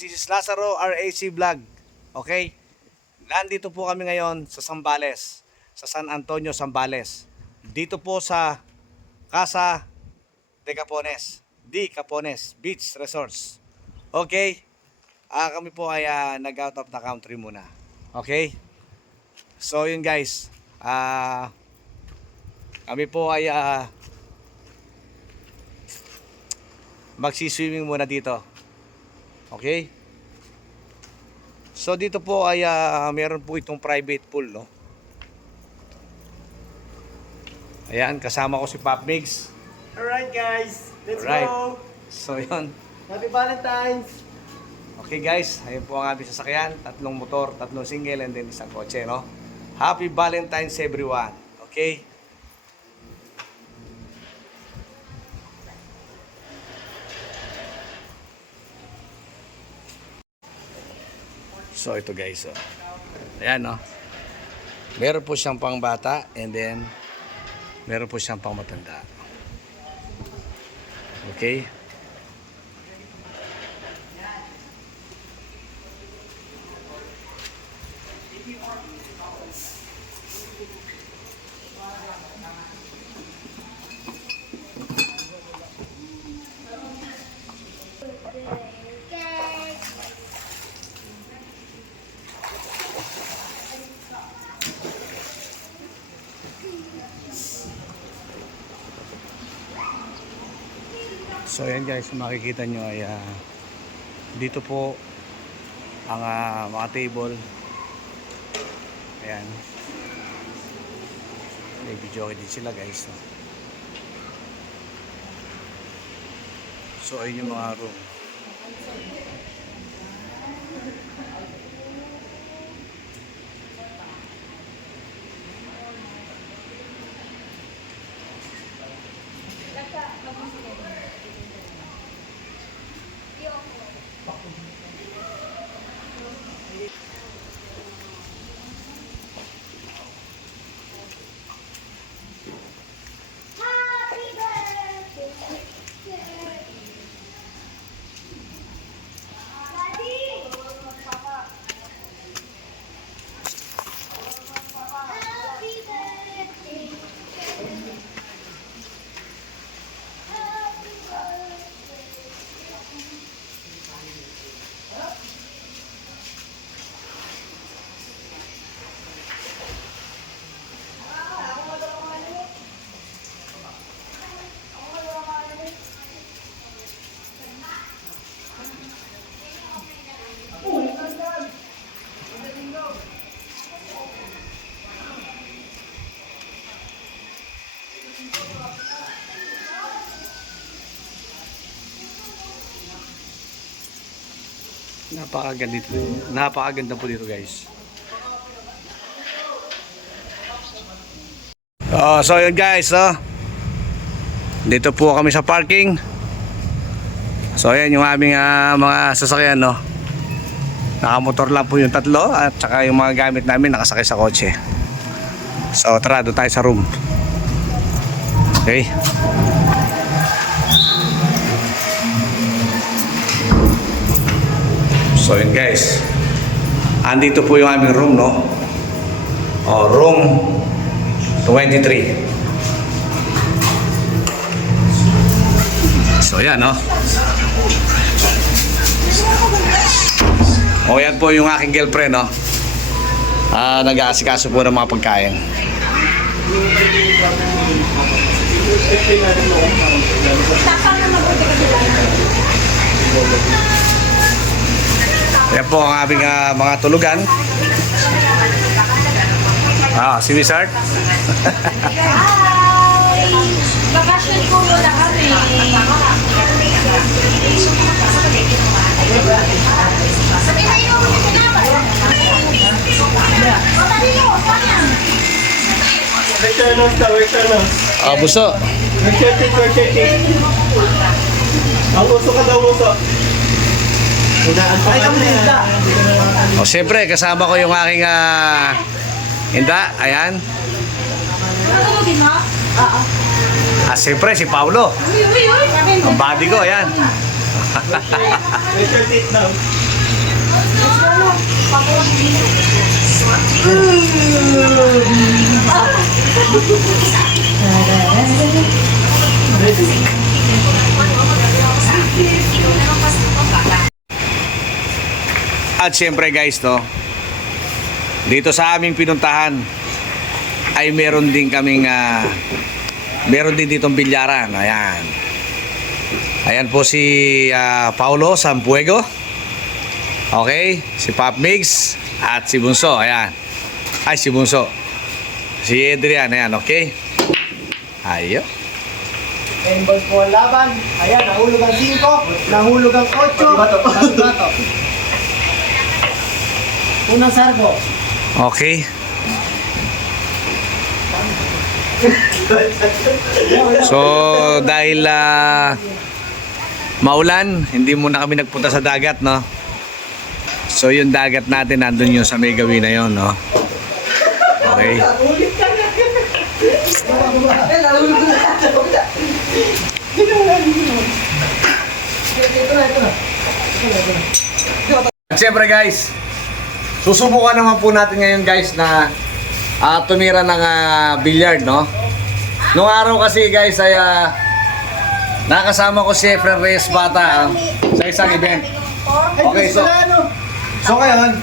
guys, this is Lazaro RAC Vlog. Okay? Nandito po kami ngayon sa Zambales, sa San Antonio, Zambales. Dito po sa Casa de Capones Beach Resorts. Okay? Kami po ay nag-out of the country muna. Okay? So yun guys, kami po ay magsiswimming muna dito. Okay? So dito po ay meron po itong private pool, no? Ayan, kasama ko si Pop Migs. Alright guys, let's Alright. go! So yun. Happy Valentine's! Okay guys, ayun po ang aming sasakyan. 3 motor, 3 single, and then isang kotse, no? Happy Valentine's everyone. Okay? So ito guys, oh. Ayan, no? Meron po siyang pang bata, and then meron po siyang pang matanda. Okay? So ayan guys, makikita nyo ay dito po ang mga table. Ayan. May video din sila guys, no? So ayun yung mga room. Napakaganda po dito guys. So yun guys, dito po kami sa parking. So ayan yung aming mga sasakyan, no? Nakamotor lang po yung 3 at saka yung mga gamit namin nakasakay sa kotse. So tara, doon tayo sa room. Okay. So yun guys, andito po yung aming room, no? Room 23. So yan, no? Yan po yung aking girlfriend, no? Nag-aasikaso po ng mga pagkain. Yan po ang aming mga tulugan. Si Miss Art. Hi! Bakasyon po muna kami. Buso. Ang uso ka daw, uso. Siyempre, kasama ko yung aking Inda, ayan. Siyempre, si Paulo. Ang body ko, ayan. At syempre guys, no, dito sa aming pinuntahan ay meron din kaming meron din ditong bilyaran. Ayan. Ayan po si Paulo Sampuego. Okay, si Pop Mix at si Bunso. Ayan. Ay, si Bunso. Si Adrian, ayan, okay. Ayo. Handball po ang laban. Ayan, nahulog ang 5, nahulog ang 8. Bato. Unang sargo. Okay. So, dahil maulan, hindi muna kami nagpunta sa dagat, no? So, yung dagat natin, nandun yung sa may gawin na yun, no? Okay. At syempre guys, susubukan naman po natin ngayon guys na tumira ng billiard, no? Noong araw kasi guys ay nakasama ko si Efren Reyes Bata sa isang event. Okay, so ngayon,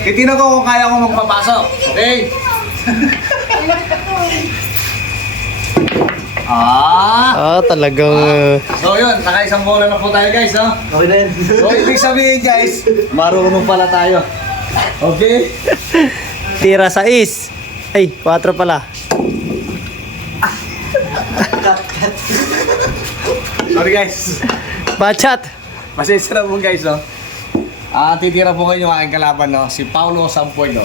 titignan ko kung kaya ko magpapasok. Okay? Talagang... So yun, naka-isang bola na po tayo guys, no? Okay na yan. So ibig sabihin guys, marunong pala tayo. Okay? Tira 6. Ay, 4 pala. Sorry guys. Bachat. Pasensya na po guys, no? Titira po kayo yung aking kalaban, no? Si Paulo Sampuego.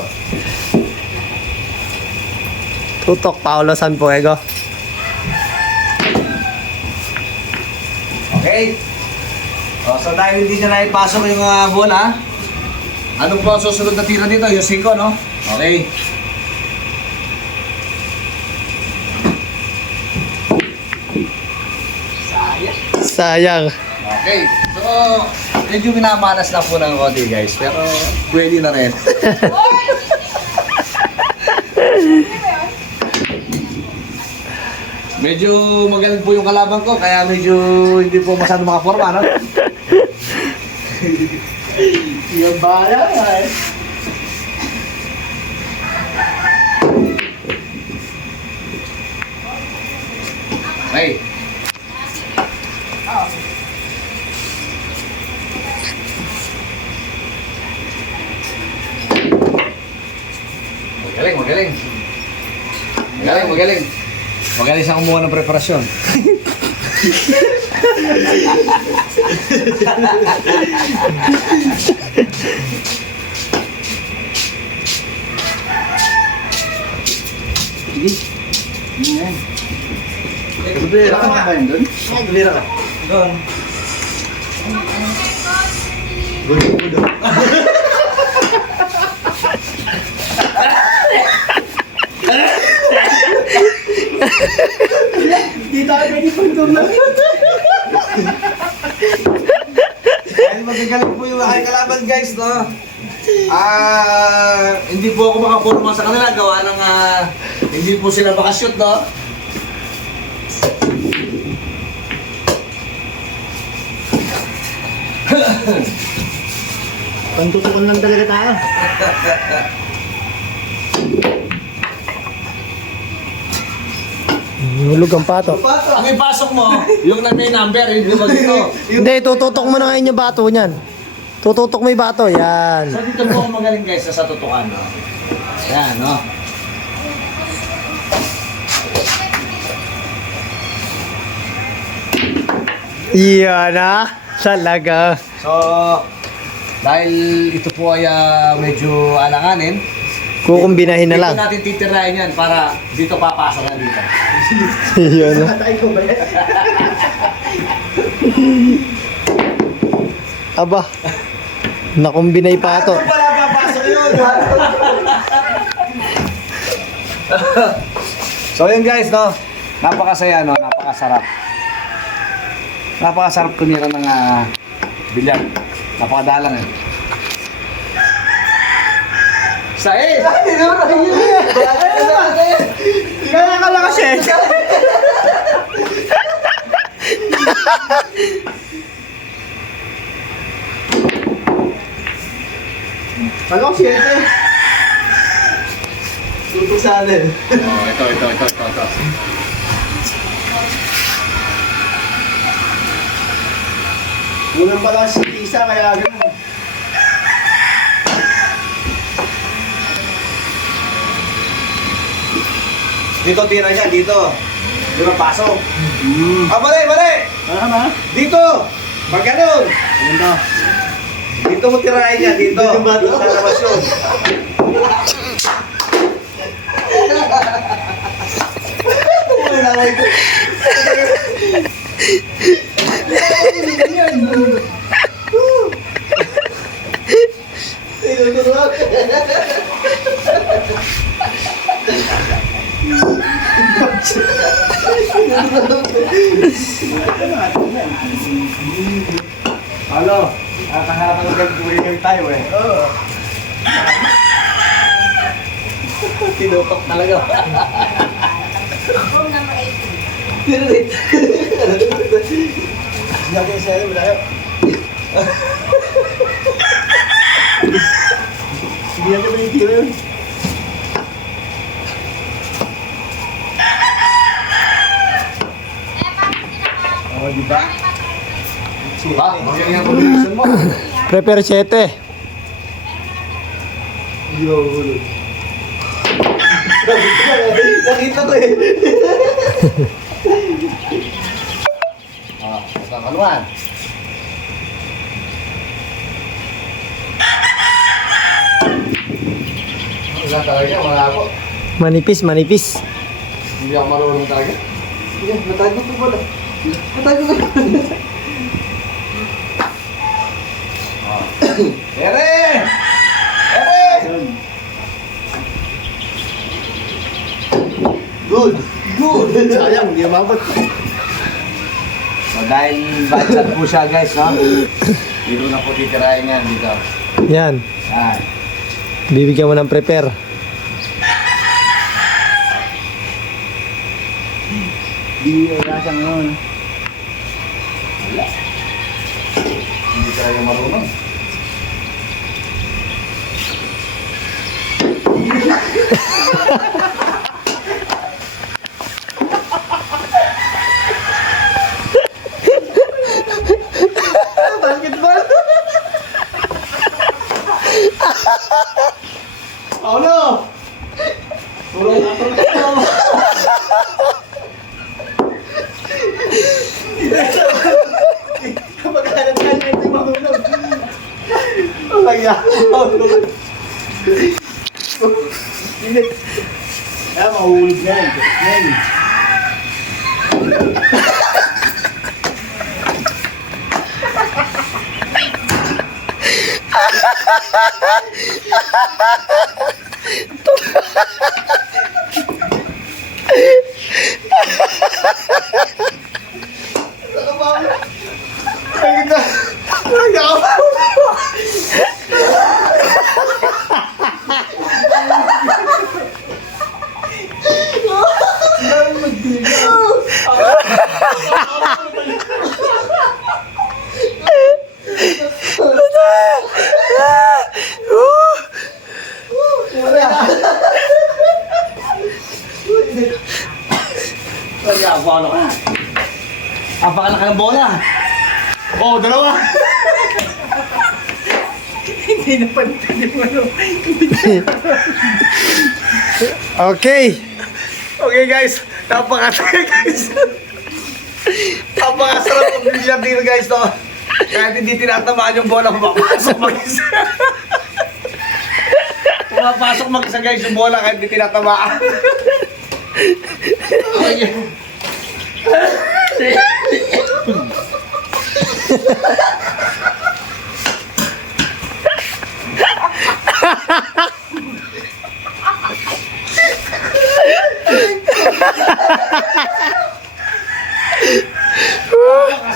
Tutok Paulo Sanpuego. Okay? So dahil hindi na naipasok yung bola, anong po ang susunod na tira dito? Yung 5, no? Okay. Sayang. Okay. So, medyo minamalas na po ng konti guys, pero pwede na rin. Medyo magaling po yung kalaban ko, kaya medyo hindi po masyado makaporma, no? Yung bala eh. Okay. Magaling, magaling. Magaling, magaling. Magaling sa kumuha ng preparasyon. Gubira ka ba yun dun? Gubira ka. Doon. Budo. Di tayo pwede pagdum na. Dahil magagaling po yung aking kalaban guys, no? Hindi po ako makapurma sa kanila, gawa ng hindi po sila makashoot, no? Pantutukan lang talaga tayo. Hulog ang pato. Ang ipasok mo, yung na may number, hindi mo dito. Hindi, tututok mo na ngayon yung bato niyan. Tututok mo yung bato, yan. So dito po ako magaling guys sa tutukan, no? Yan, no? Yan na, talaga. So, dahil ito po ay medyo alanganin, Kukumbinahin na lang. dito natin titirahin yan para dito papasok na dito. Yan na. Aba, nakumbinay pa ito. Wala papasok yun! So yun guys, no? Napakasaya, no? Napakasarap. Napakasarap tumira ng bilyar. Napakadalang, eh. Sae! Kaya ka lang kasi. Ano ang siyete? Tutok sa atin. Ito. Unang pala si Isa, kaya gano'n. Dito tira niya, dito. Di ba pasok? Bale! Ano ba? Dito! Pag ganun! Ganda. Dito mo tirahin niya, dito. Dito ba? Dito sa labas yun. Wala ko ito. Ano? Nakaharapan ng gagawin tayo eh. Oo. Tinutok talaga. Room number 18. Tinulit. Siya kayo sa'yo, wala kayo. Hindi na kami yung tiro yun. Oo, di ba? Ba? Magyang yung condition mo. Prepare 7. Yo, hulog. Nakita ko eh. Isang kaluan. Wala talaga, wala ako. Manipis. Hindi ako marunong talaga. Natago ko pala. Natago ko pala. Ere! Good. Sayang, hindi umabot. So, dahil budget po siya guys, no? Dito na po titirahin yan dito. Yan. Yan. Bibigyan mo ng prepare. Di nasa ngayon. Hindi talaga marunong. Basketball. Ano? Kapag-anak ka na ito mahulog. Kaya, mahulog. Kaya mahulog na yan. Apakalaki ng bola. Oh, dalawa. Okay. Okay guys, napakasarap guys. Napakasarap ang bilyar dito guys, no? Kahit hindi tinatamaan yung bola, pumapasok mag-isa. Pumapasok mag-isa guys yung bola kahit hindi tinatamaan. Okay.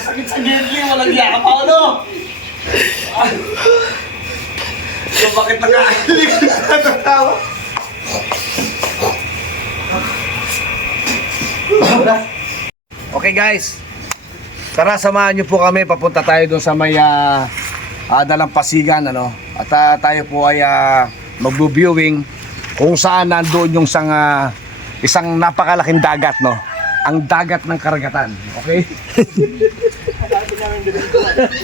Sakit sa gilid, walang yakap ako, no? So, bakit nag-aalig? Natatawa. Okay guys, tara samahan niyo po kami, papunta tayo doon sa may Dalampasigan, ano? At tayo po ay magbo-viewing kung saan nandoon yung isang napakalaking dagat, no? Ang dagat ng karagatan, okay?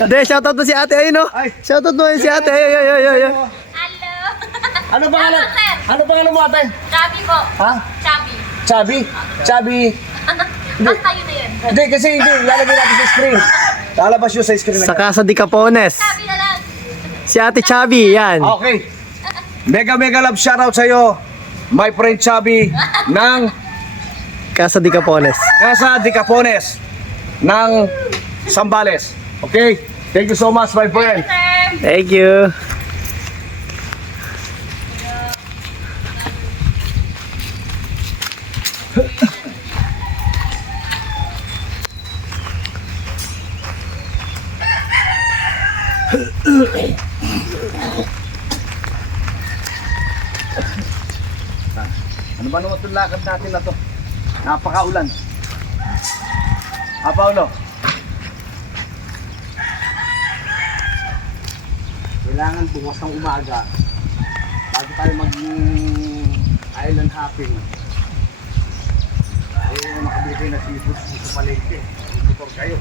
Hindi, shoutout mo si ate, ayun no? Ay. Shoutout mo si ate, ay. Hello. Ano pangalan? Ano, sir? Ano pangalan mo ate? Chubby po. Ha? Chubby. Chubby? Chubby? Basta yun na yun. Hindi, kasi hindi. Lalagay natin sa screen. Lalabas yun sa screen. Sa Casa de Capones. Chubby na lang. Si ate Chubby, yan. Okay. Mega love shoutout sa'yo. My friend Chubby ng Casa de Capones. Casa de Capones ng Zambales. Okay? Thank you so much, my friend. Sir. Thank you. Ano ba naman itong lakad natin na to? Napakaulan. Paulo? Kailangan bukas ng umaga bago tayo mag-island hopping. Ay, makabili kayo na seafood sa palengke. Motor kayo.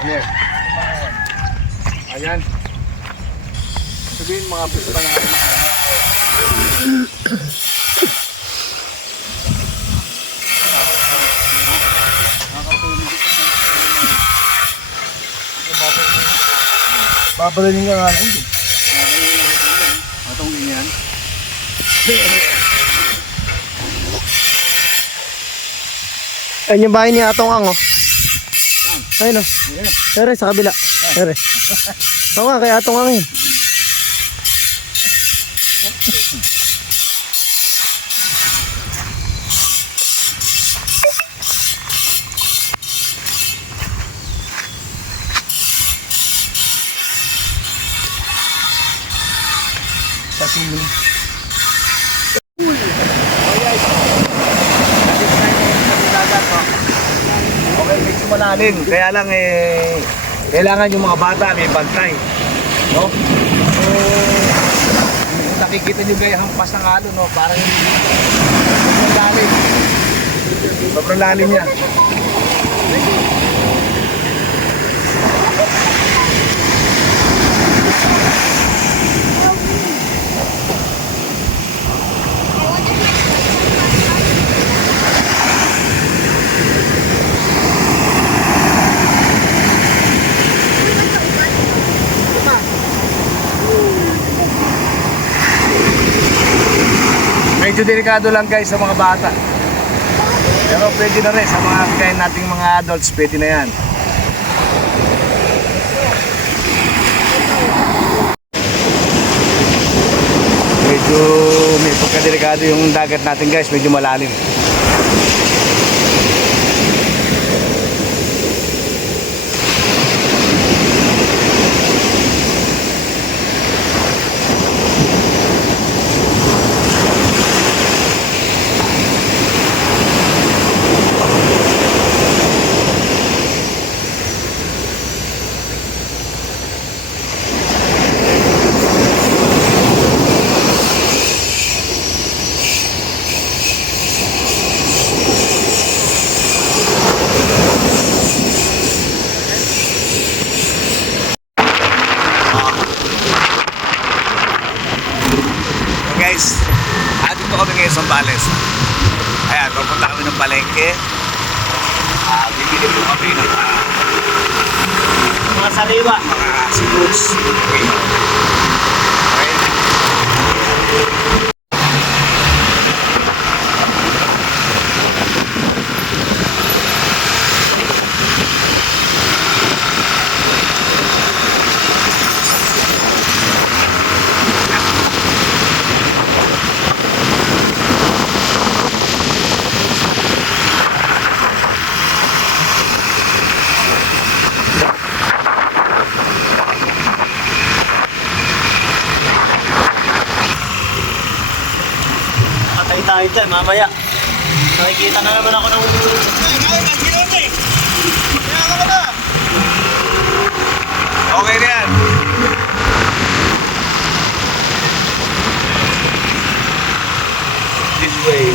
Ano yan? Ayan. Sabihin mga puso na natin na Babalinin nga nga lang. Atong ganyan. Ayun yung bahay ni Atong Ang, oh. Ayun, oh. Ere, sa kabila. Ere. Oo nga, kay Atong Ang yun. Okay, medyo malalim. Kaya lang kailangan yung mga bata may bantay. No? So, nakikita nyo gaya hampas ng halo, no? Parang sobrang lalim. Sobrang lalim niya. Medyo delikado lang guys sa mga bata. Pero pwede na rin sa mga kaya nating mga adults, pwede na yan. Medyo may pagkadelikado yung dagat natin guys, medyo malalim. Guys, dito kami ngayon sa Zambales. Ayan, pupunta kami ng palengke. Bibili po kami ng Mga saliwa. mga seafoods. Okay. Kain tayo dyan, mamaya. Nakikita na naman ako ng... Okay na yan. This way.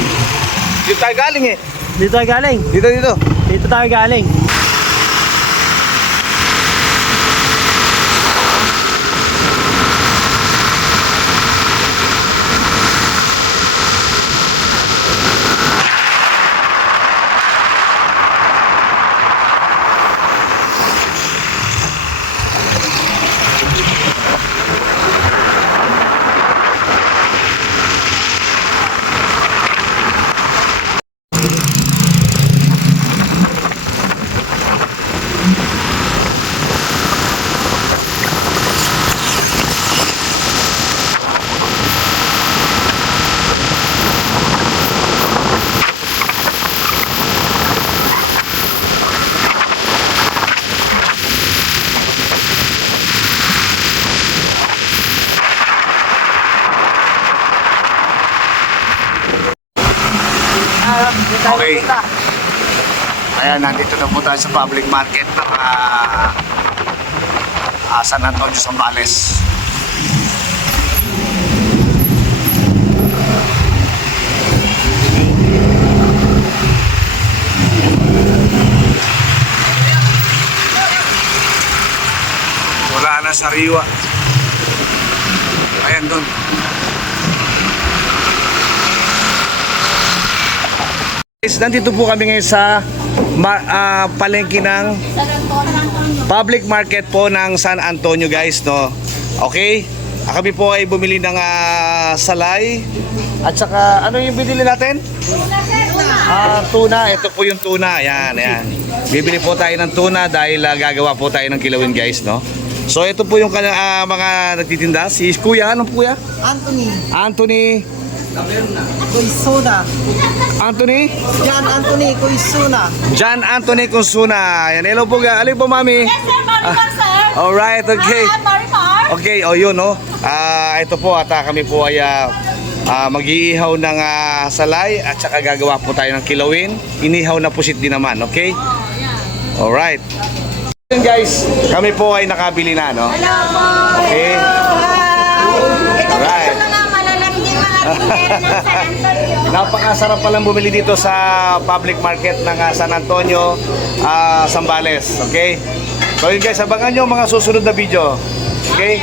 Dito tayo galing eh. Dito tayo galing. Dito. Dito tayo galing. Okay. Ayan, nandito na po tayo sa public market ng San Antonio, Zambales. Wala na sariwa. Ayan doon. Guys, nandito po kami ngayon sa palengke ng public market po ng San Antonio, guys, no? Okay? Kami po ay bumili ng salay at saka ano yung binili natin? Tuna. Ito po yung tuna. Ayan. Bibili po tayo ng tuna dahil gagawa po tayo ng kilawin, guys, no? So ito po yung mga nagtitinda. Si Kuya, anong Kuya? Anthony Kuisuna. Anthony? John Anthony Kuisuna. John Anthony Consuna. Ayan, hello po. Alin po, mami? Yes, sir. Marimar, sir. Alright, okay. Marimar. Okay, yun, no? Ito po, kami po ay mag-iihaw ng salay at saka gagawa po tayo ng kilawin. Inihaw na pusit din naman, okay? Alright. Yun, guys, kami po ay nakabili na, no? Hello po. Okay. Ito Alright. na mga malalambing mga tindera ng San Antonio. Napakasarap palang bumili dito sa public market ng San Antonio, Zambales, okay? So yun, guys, abangan nyo mga susunod na video, okay?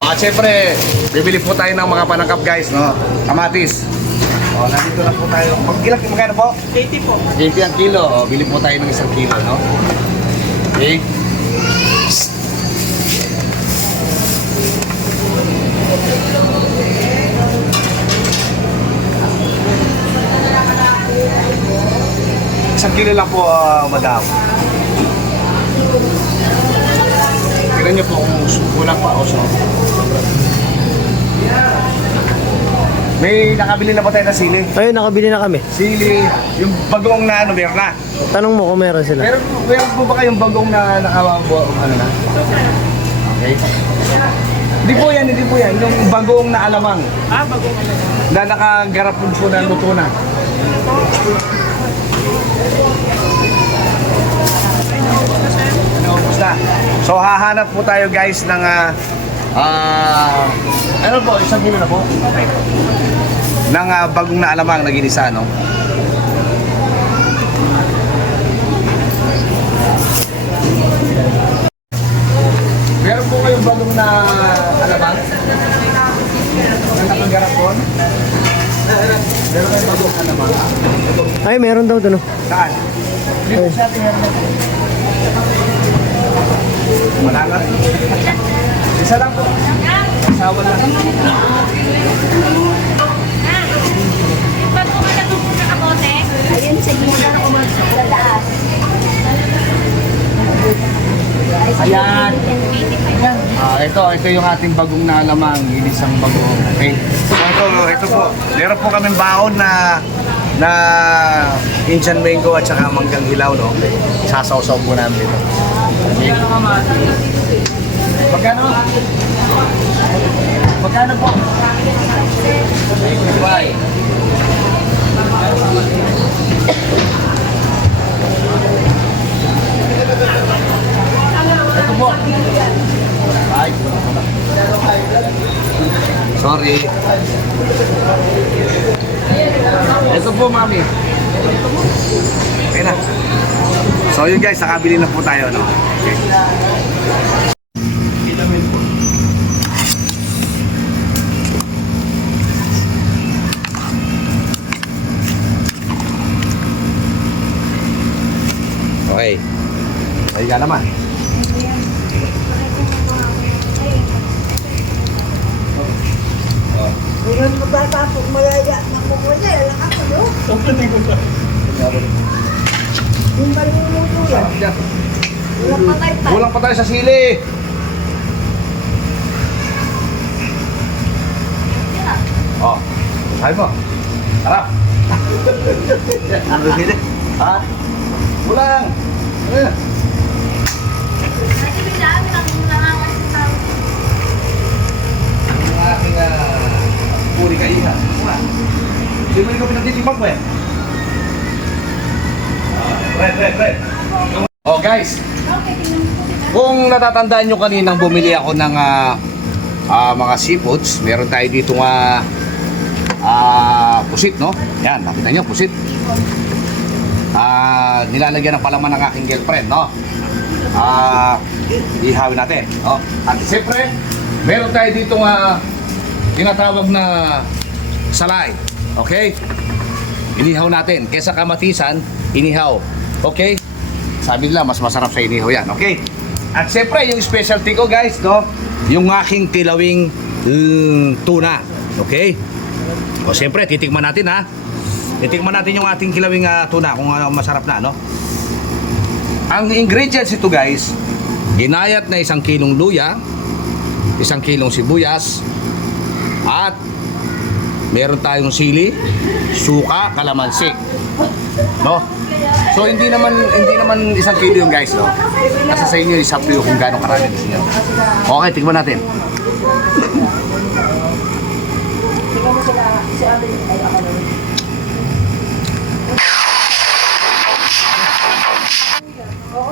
At syempre, bibili po tayo ng mga panangkap, guys, no? Kamatis. O, nandito na po tayo. Magkano po? 80 po. 80 ang kilo. O, bili po tayo ng 1 kilo, no? Okay? Isang kilo lang po, madam. Tignan niyo po kung kulang pa o so. May nakabili na po tayo ng sili. Ayun, nakabili na kami. Sili, yung bagong na ano, meron na. Tanong mo kung meron sila. Meron po ba kayong bagong na nakawawa, ano na? Okay. Hindi po yan. Yung bagong na alamang. Bagong Na nakagarap po na luto na. Naubos na. So hahanap po tayo, guys, ng ano po, 1 kilo na po? Ng bagong na alamang na ginisa, no? Meron po kayong bagong na alamang? Na nakagarap po? Meron kayong bagong alamang? Ay, meron daw doon. Saan? Dito sa ating meron. Wala na. Isa lang po. Asawa lang. Pag kumalagong mo na kamote. Ayun, sige na ako magdadaas. Ayan. Ito yung ating bagong na alamang, inisang bagong. Okay. So ito po. Meron po kaming baon na Indian mango at saka manggang hilaw, no? Sasaw-saw po namin dito. Okay. Magkano? Magkano po? Bye. po, mami. Okay na. So yun guys, nakabili na po tayo, no? Okay. Okay. Ay ka naman. Bukan magpapapok malaya na kukuya, alam ako, no? Yung maluluto yan. Walang patay pa. Kulang pa tayo sa sili. Oh, sabi mo. Harap. Ano sili? Ha? Kulang. Eh. Kasi biglaan lang nangangas sa tao. Ang aking puri kaihan. Kuma. Hindi mo ikaw pinagtitimbang ko eh. Red. Oh guys, kung natatandaan nyo kaninang bumili ako ng mga seafoods, meron tayo dito pusit, no? Yan, nakita nyo, pusit. Nilalagyan ng palaman ng aking girlfriend, no? Ihawin natin, no? At siyempre, meron tayo dito tinatawag na salay, okay? Inihaw natin, kesa kamatisan, inihaw, okay? Sabi nila, mas masarap sa inihaw yan, okay? At siyempre, yung specialty ko guys, no? Yung aking kilawing tuna, okay? O siyempre, titikman natin ha. Titikman natin yung ating kilawing tuna kung masarap na, no? Ang ingredients ito guys, ginayat na 1 kilong luya, 1 kilong sibuyas, at meron tayong sili, suka, kalamansi, no? So hindi naman 1 kilo yung guys, no? Nasa sa inyo isap ko kung gaano karami gusto niyo. Okay, tingnan natin.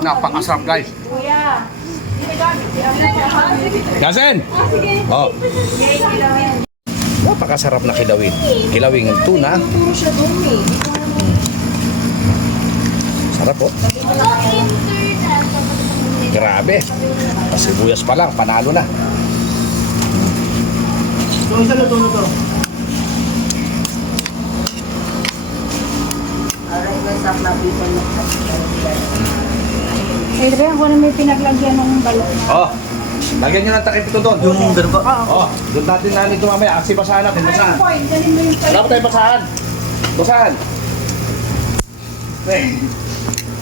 Napakasarap guys. Kuya. Gasen! Oh. Napakasarap na kilawin. Kilawing tuna. Sarap po. Grabe. Sibuyas pa lang, panalo na. Ito, isa luto na to. Aray ko sa klapitan ng Eh, diba ako na may pinaglagyan ng balot na. Oh. Lagyan nyo ng takip ito doon. Yung ganun ba? Oh, doon natin na nito mamaya. Kasi basahan natin. Basahan. Point, galing mo yung Wala pa tayo basahan. Basahan.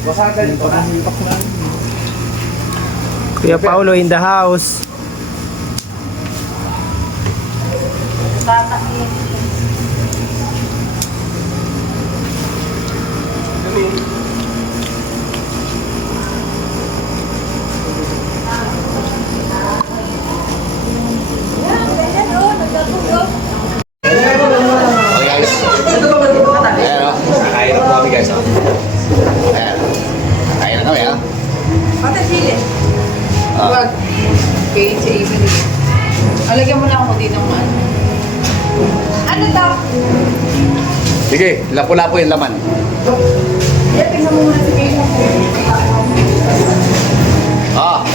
Basahan tayo dito ha. Kuya Paulo in the house. Okay guys. Ayan o. Kakain na po kami guys. Oh. Ayan. Kakain na kami ha. Pati sili. Ah. Wag. Okay, sa evening. Alagyan mo na ako dito ng ano. Ano daw? Sige, lapo-lapo yung laman. Yeah, tingnan mo muna si Kayla. Ah.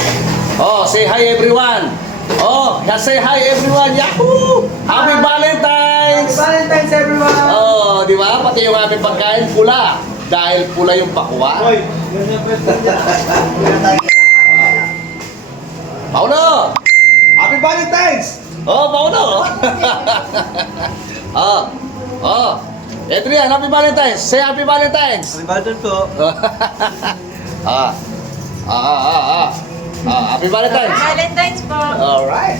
Oh, say hi everyone. Oh, just say hi everyone. Yahoo! Happy Valentine's! Valentine's, everyone! Oh, di ba? Pati yung aming pagkain pula. Dahil pula yung pakwa. Paulo! Happy Valentine's! Oh, Paulo! Oh, Adrian, Happy Valentine's! Say Happy Valentine's! Happy Valentine's po. Happy Valentine's! Valentine's po. Alright!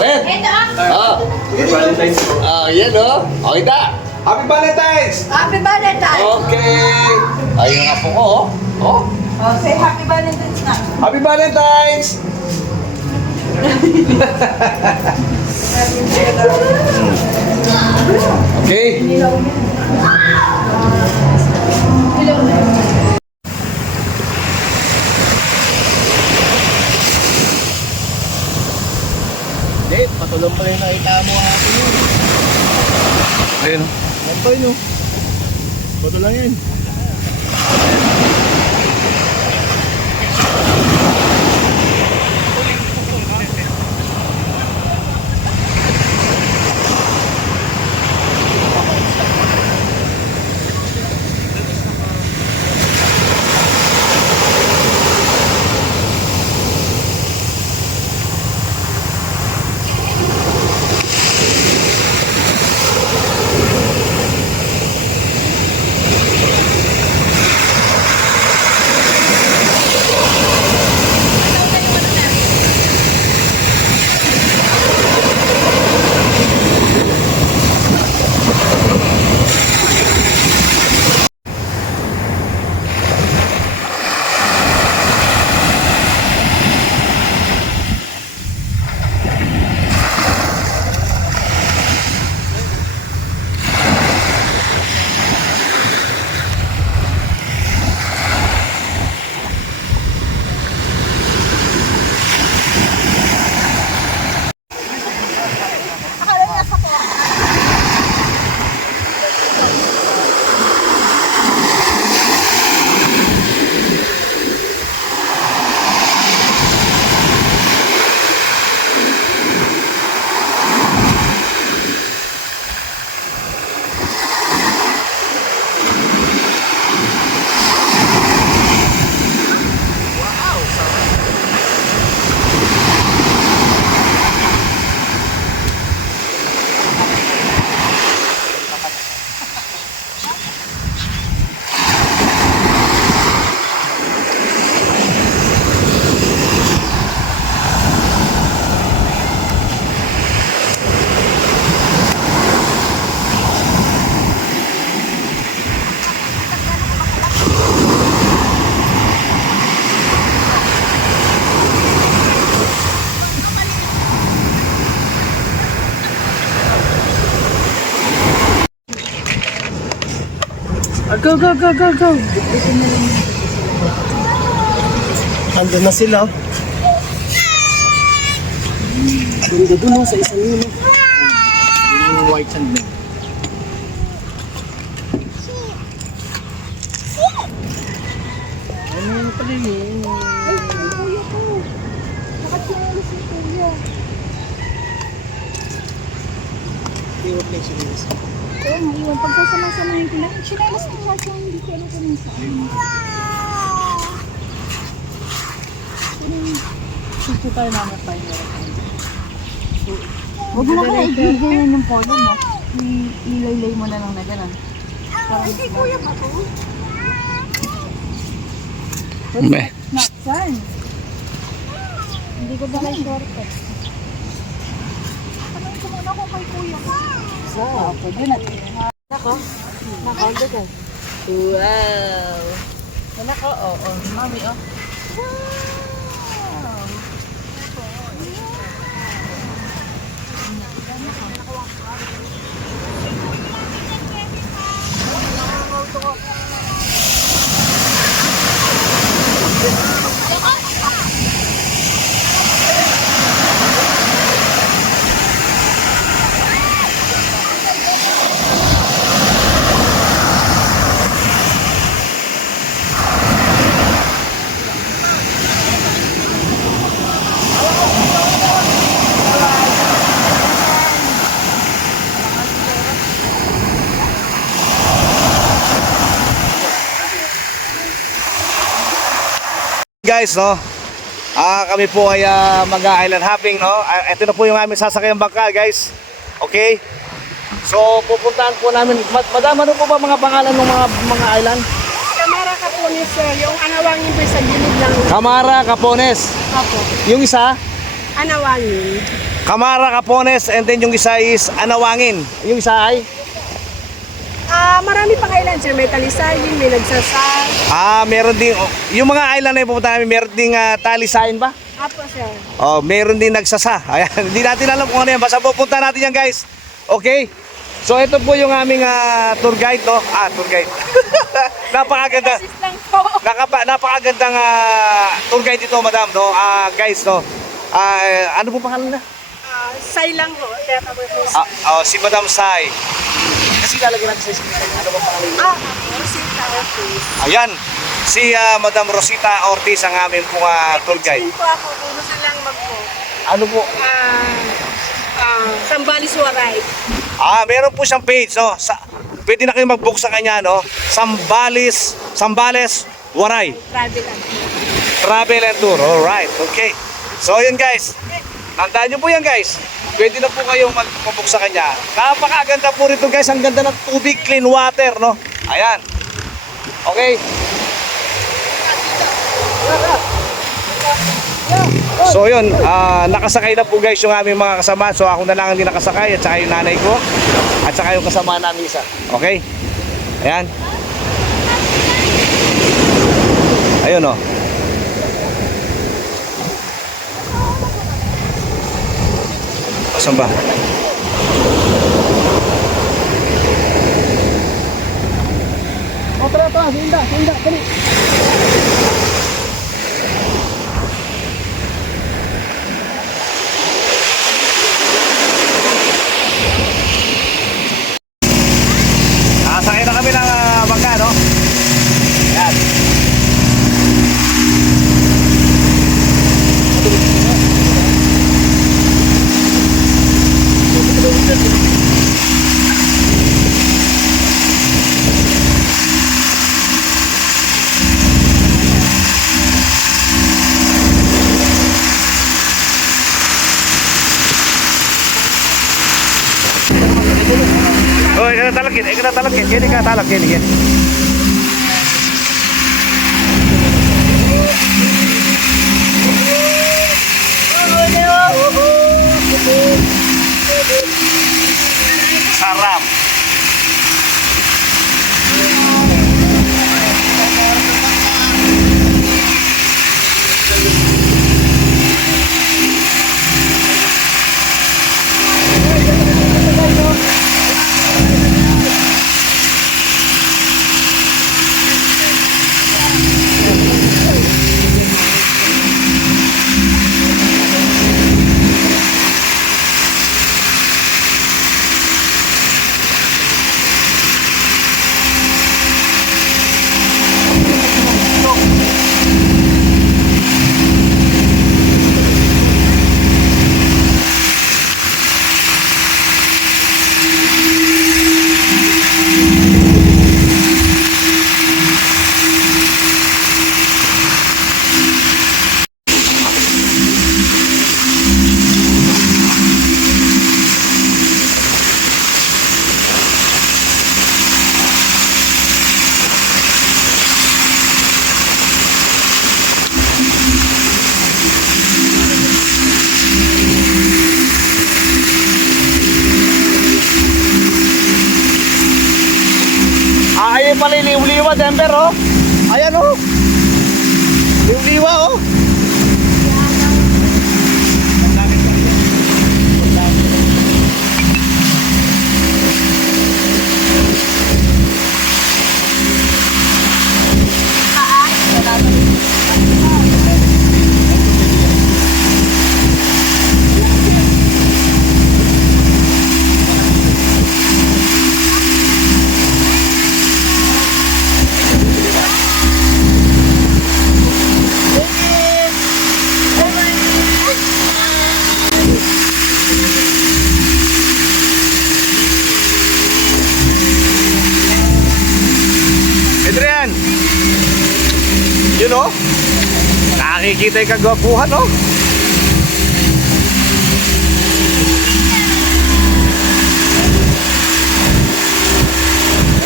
Red! Ito ang Happy Valentine's po. Yan o. Okay na. Happy Valentine's! Happy Valentine's! Okay! Ayun nga po ko, oh. Oh, Oh, say Happy Valentine's na. Happy Valentine's! Okay? Dave, patulong pa rin nakita mo atin yun. Ayun. Sakto yun, oh. Bato lang yan. Go, go, go, go, go! Andun na sila. Ganda dun, oh, sa isang yun. Yung white sand na. Ano yung pala yun? Ay, kuya ko. Nakatingin si kuya. Iwag na yung sinilas. Oo, maiwan. Pagsasama-samahin ko lang. Sinalas ko nga siya, hindi ko alam kung ano saan. Dito tayo naman tayo meron. Huwag mo na ibigay yung polo mo. Ilaylay mo na lang na gano'n. Ay, si kuya pa to? Saan? Hindi ko ba kayo shortcut? Tanong ko muna kung kay kuya ko. Pwede na. Nako. Nako, ka. Wow. Nako, oo. Mami, oh. Guys, no? Kami po ay mag-island hopping, no? Ito na po yung aming sasakyan bangka, guys. Okay? So, pupuntahan po namin. Madam, ano po ba mga pangalan ng mga island? Kamara Capones, sir. Yung Anawangin po sa gilid lang. Camara, Capones. Apo. Yung isa, Anawangin. Camara, Capones, and then yung isa is Anawangin. Yung isa ay? Marami pang island, sir. May Talisayin, may Nagsasal. Meron din, yung mga island na yung pupunta namin, meron din talisayin ba? Apo, sir. Oh, meron din nagsasa. Ayan, hindi natin alam kung ano yan. Basta pupunta natin yan, guys. Okay? So, ito po yung aming tour guide, no? Tour guide. Napakaganda. Assist lang po. Napakagandang tour guide ito, madam, no? Guys, no? Ano po pangalan na? Say lang po. Kaya kami po. Si Madam Sai. kasi lalagyan natin sa screen. Ano ba pangalan niyo? Rosita Ortiz. Ayan, si Madam Rosita Ortiz ang aming pong tour guide. Din po ako, kung gusto lang mag-book. Ano po? Sambales Waray. Meron po siyang page, no? Pwede na kayo mag-book sa kanya, no? Sambales Waray. Travel Travel and and tour. Alright, okay. So yun guys, tandaan nyo po yan guys. Pwede na po kayong mag-book sa kanya. Napakaganda po rito guys. Ang ganda ng tubig, clean water, no? Ayan. Okay. So yun, nakasakay na po guys yung aming mga kasama. So ako na lang hindi nakasakay at saka yung nanay ko at saka yung kasama namin isa. Okay? Ayan. Ayun o. Saan ba? Tara, sinda, dali. Nakasakay na kami ng bangka, no? Ayan. Oh, ikut talagin. Gini ka talak, gini. Sarap. Ayun pala yung liw-liwa, Denver, oh. Ayan, oh. Liw-liwa, oh. Adrian! Yun, oh. Nakikita yung kagwapuhan, oh.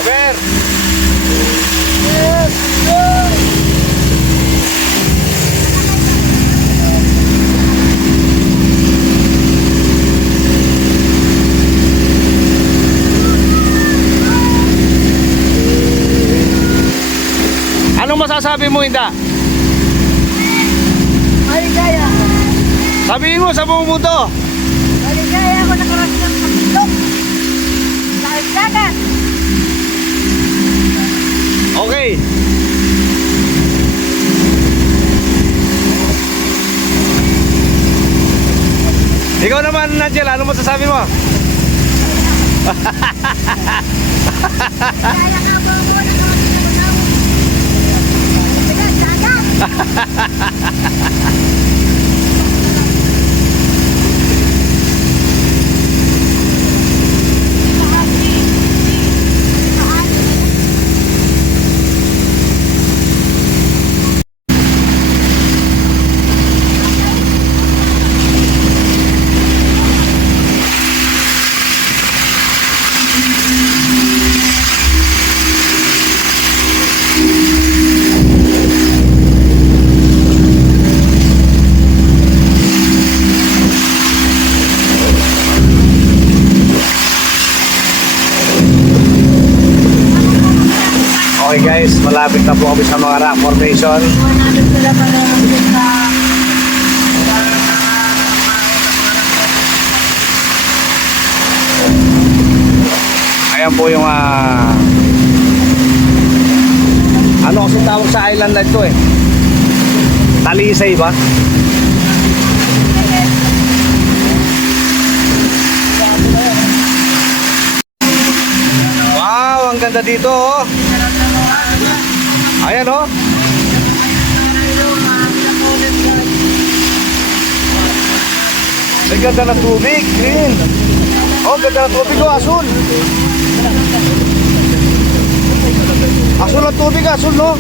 Ever! Anong masasabi mo, Inda? Maligaya ako. Sabihin mo sa buong mundo. Maligaya ako nakarating ng pagtulog. Dahil dagat. Okay. Ikaw naman, Nigel, ano masasabi mo? Okay guys, malapit na po kami sa mga rock formation. Ayan po yung ano kasi tawag sa island na ito eh? Talisay ba? Wow, ang ganda dito oh. Ayan oh. Ang ganda ng tubig, green. Oh, ganda ng tubig oh, asul. Asul ang tubig, asul no.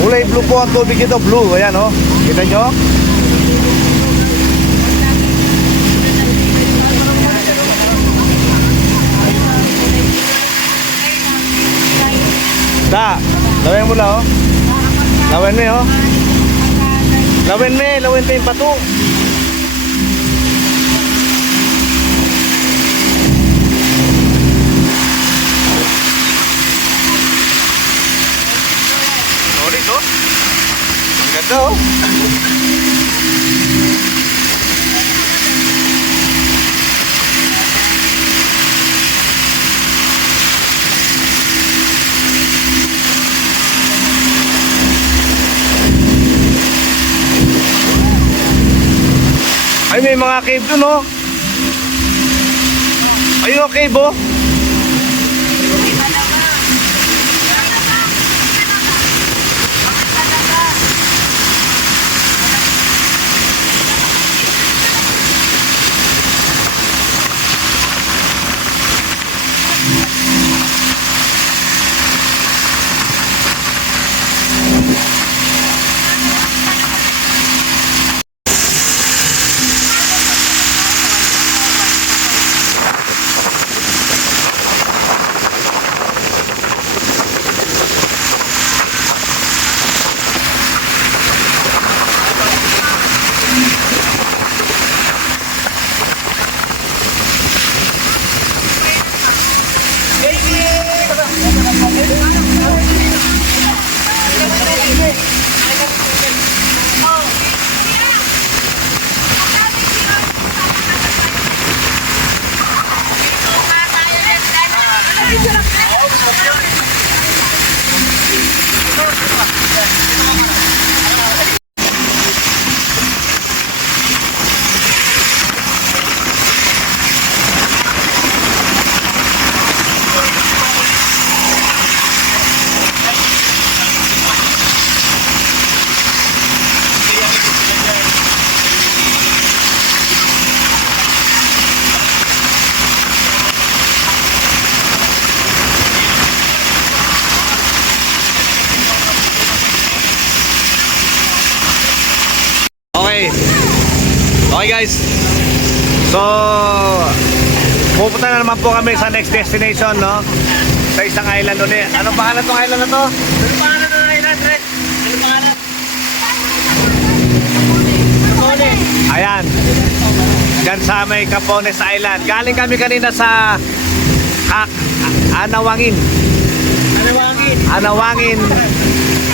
Kulay blue po ang tubig ito, blue. Ayan oh. Kita nyo? Da, lawin mo lang oh. Lawin mo oh. Lawin mo yung pato. Sorry to. Ang ganda oh. Ay, may mga cave dun, oh. Ayun, oh, cave, oh. Okay guys, so pupunta na naman po kami sa next destination, no? Sa isang island ulit. Anong pangalan tong island na to? Ano pangalan ng island, Red? Ano pangalan? Ayan, dyan sa may Capones Island. Galing kami kanina sa Anawangin.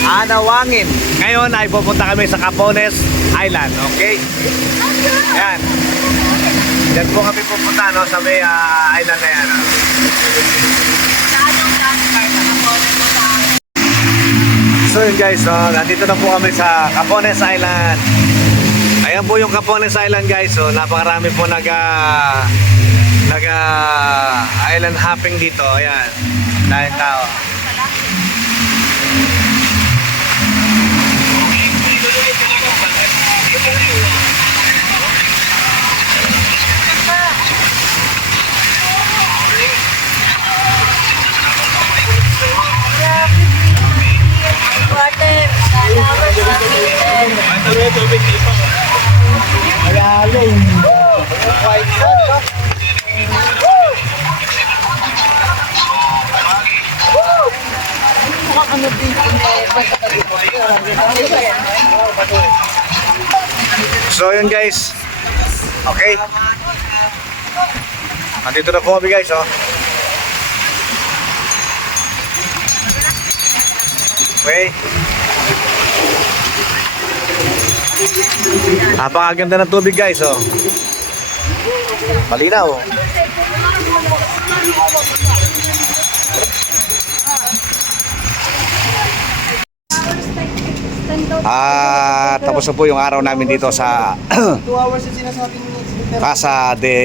Anawangin. Ngayon ay pupunta kami sa Capones Island, okay? Ayan. Diyan po kami pupunta, no, sa may island na yan. So yun guys, nandito na po kami sa Capones Island. Ayan. Ayan po yung Capones Island guys. So napakarami po nag island hopping dito. Ayan. Dahil tao. So yun guys. Okay. Nandito na po kami guys, oh. Okay. Napakaganda ng tubig guys, oh. Malinaw. Tapos na po yung araw namin dito sa 2 hours yung sinasabi ni Casa de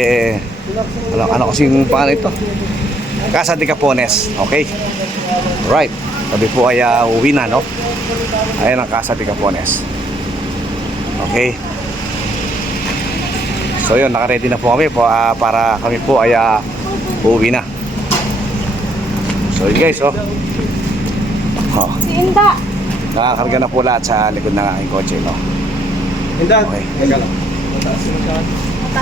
ano kasing pangalan ito? Casa de Capones. Okay. Right. Sabi po ay uwi na, no? Ayan ang Casa de Capones. Okay. So yun, naka-ready na po kami po, para kami po ay uuwi na. So yun guys, oh. Oh. Si Inda. Nakakarga na po lahat sa likod ng aking kotse, no? Hinda, Okay. teka lang.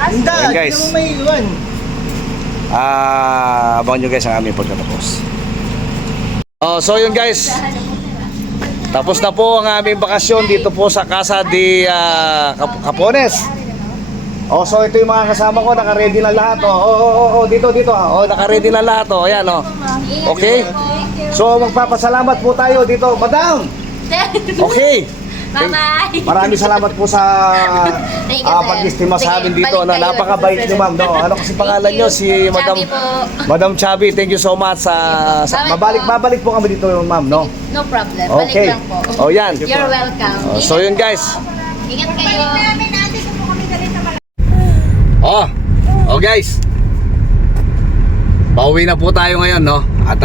Hinda, Ayan, guys. hindi mo may iwan. Abangan nyo guys ang aming pagkatapos. Oh, so yun guys. Tapos na po ang aming bakasyon dito po sa Casa de Capones. Oh, so ito yung mga kasama ko, naka-ready na lahat, oh. Dito. Oh, naka-ready na lahat, oh. Ayan, oh. Okay? So magpapasalamat po tayo dito, Madam. Okay. Bye-bye! Maraming salamat po sa Thank you, sir. pag-estima sa amin Sige, dito. balik kayo. Napakabait niyo, ma'am. No? Ano kasi pangalan niyo? Si Madam Chubby po. Madam Chubby. Thank you so much sa babalik po kami dito, ma'am, no? No problem. Okay. Balik lang po. Oh, yan. You're welcome. Oh, so yun guys. Ingat kayo. Oh guys. Pauwi na po tayo ngayon, no? At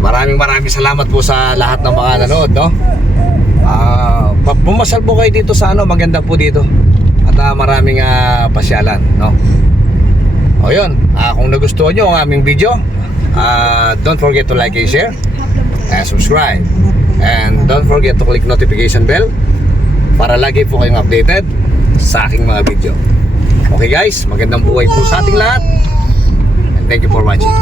maraming salamat po sa lahat ng mga nanood, no? Pumasal po kayo dito sa maganda po dito. At maraming pasyalan, no? O yun, kung nagustuhan nyo ang aming video, don't forget to like and share and subscribe. And don't forget to click notification bell para lagi po kayong updated sa aking mga video. Okay guys, magandang buhay po sa ating lahat. And thank you for watching.